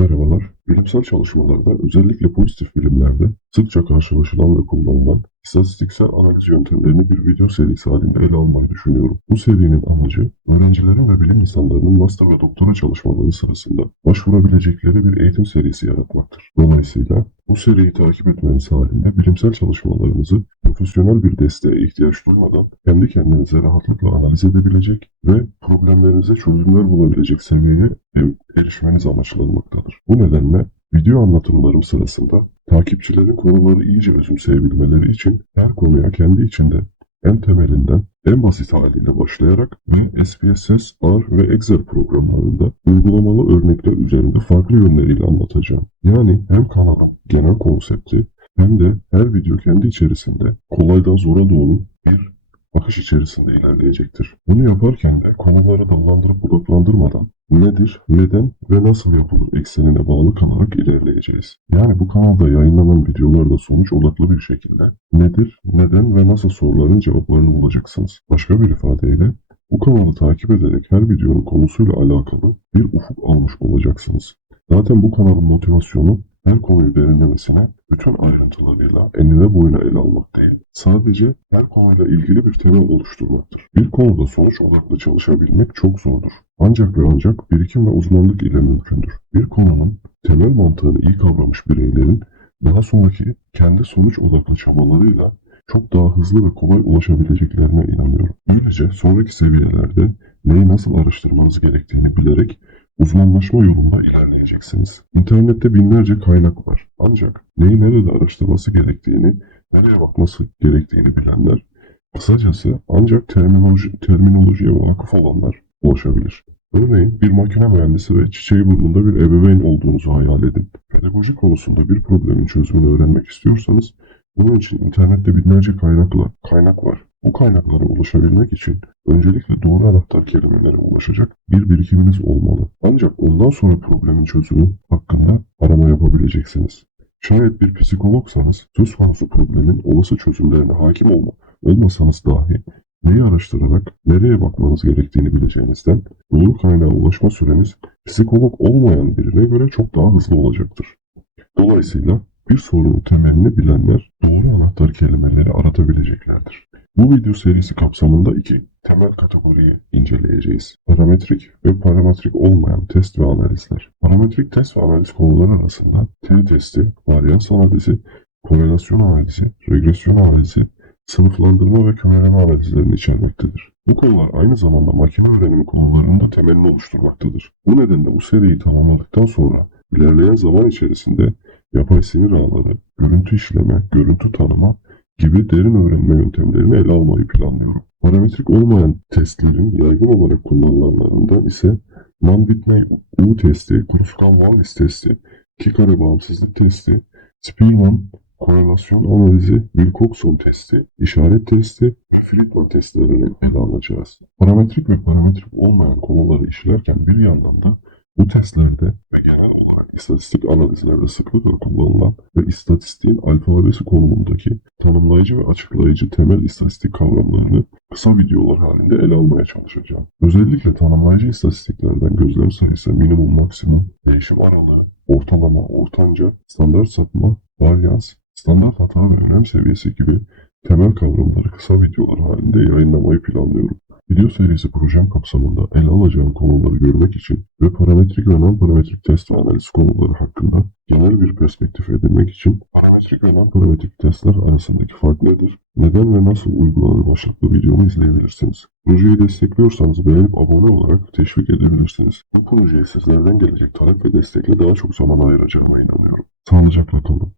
Merhabalar. Bilimsel çalışmalarda, özellikle pozitif bilimlerde sıkça karşılaşılan ve kullanılan istatistiksel analiz yöntemlerini bir video serisi halinde ele almayı düşünüyorum. Bu serinin amacı, öğrencilerin ve bilim insanlarının master ve doktora çalışmaları sırasında başvurabilecekleri bir eğitim serisi yaratmaktır. Dolayısıyla bu seriyi takip etmeniz halinde bilimsel çalışmalarınızı profesyonel bir desteğe ihtiyaç duymadan kendi kendinize rahatlıkla analiz edebilecek ve problemlerinize çözümler bulabilecek seviyeye erişmeniz amaçlanmaktadır. Bu nedenle video anlatımlarım sırasında takipçilerin konuları iyice özümseyebilmeleri için her konuya kendi içinde en temelinden en basit haliyle başlayarak ve SPSS, R ve Excel programlarında uygulamalı örnekler üzerinde farklı yönleriyle anlatacağım. Yani hem kanalın genel konsepti hem de her video kendi içerisinde kolaydan zora doğru bir akış içerisinde ilerleyecektir. Bunu yaparken de konuları dallandırıp budaklandırmadan nedir, neden ve nasıl yapılır eksenine bağlı kalarak ilerleyeceğiz. Yani bu kanalda yayınlanan videolarda sonuç odaklı bir şekilde nedir, neden ve nasıl soruların cevaplarını bulacaksınız. Başka bir ifadeyle bu kanalı takip ederek her videonun konusuyla alakalı bir ufuk almış olacaksınız. Zaten bu kanalın motivasyonu her konuyu derinlemesine bütün ayrıntılarıyla enine boyuna ele almak değil, sadece her konuyla ilgili bir temel oluşturmaktır. Bir konuda sonuç odaklı çalışabilmek çok zordur. Ancak ve ancak birikim ve uzmanlık ile mümkündür. Bir konunun temel mantığını iyi kavramış bireylerin daha sonraki kendi sonuç odaklı çabalarıyla çok daha hızlı ve kolay ulaşabileceklerine inanıyorum. Böylece sonraki seviyelerde neyi nasıl araştırmanız gerektiğini bilerek uzmanlaşma yolunda ilerleyeceksiniz. İnternette binlerce kaynak var. Ancak neyi nerede araştırması gerektiğini, nereye bakması gerektiğini bilenler, kısacası ancak terminoloji, terminolojiye vakıf olanlar ulaşabilir. Örneğin bir makine mühendisi ve çiçeği burnunda bir ebeveyn olduğunuzu hayal edin. Pedagoji konusunda bir problemin çözümünü öğrenmek istiyorsanız bunun için internette binlerce kaynakla kaynak var. Bu kaynaklara ulaşabilmek için öncelikle doğru anahtar kelimelere ulaşacak bir birikiminiz olmalı. Ancak ondan sonra problemin çözümü hakkında arama yapabileceksiniz. Şayet bir psikologsanız söz konusu problemin olası çözümlerine hakim olma, olmasanız dahi neyi araştırarak nereye bakmanız gerektiğini bileceğinizden doğru kaynağa ulaşma süreniz psikolog olmayan birine göre çok daha hızlı olacaktır. Dolayısıyla bir sorunun temelini bilenler doğru anahtar kelimeleri aratabileceklerdir. Bu video serisi kapsamında iki temel kategoriyi inceleyeceğiz. Parametrik ve parametrik olmayan test ve analizler. Parametrik test ve analiz konuları arasında T testi, varyans analizi, korelasyon analizi, regresyon analizi, sınıflandırma ve kümeleme analizlerini içermektedir. Bu konular aynı zamanda makine öğrenimi konularının da temelini oluşturmaktadır. Bu nedenle bu seriyi tamamladıktan sonra ilerleyen zaman içerisinde yapay sinir ağları, görüntü işleme, görüntü tanıma gibi derin öğrenme yöntemlerini ele almayı planlıyorum. Parametrik olmayan testlerin yaygın olarak kullanılanlarından ise Non-Whitney U testi, Kruskal-Wallis testi, Kikare bağımsızlık testi, Spearman korelasyon analizi, Wilcoxon testi, işaret testi ve Friedman testlerini ele alacağız. Parametrik ve parametrik olmayan konuları işlerken bir yandan da bu testlerde ve genel olarak istatistik analizlerde sıklıkla kullanılan ve istatistiğin alfabesi konumundaki tanımlayıcı ve açıklayıcı temel istatistik kavramlarını kısa videolar halinde ele almaya çalışacağım. Özellikle tanımlayıcı istatistiklerden gözlem sayısı, minimum maksimum, değişim aralığı, ortalama, ortanca, standart sapma, varyans, standart hata ve önem seviyesi gibi temel kavramları kısa videolar halinde yayınlamayı planlıyorum. Video serisi projem kapsamında ele alacağım konuları görmek için ve parametrik ve non-parametrik test ve analiz konuları hakkında genel bir perspektif edinmek için parametrik ve non-parametrik testler arasındaki fark nedir, neden ve nasıl uygulanır başlıklı videomu izleyebilirsiniz. Projeyi destekliyorsanız beğenip abone olarak teşvik edebilirsiniz. Bu projeye sizlerden gelecek talep ve destekle daha çok zaman ayıracağıma inanıyorum. Sağlıcakla kalın.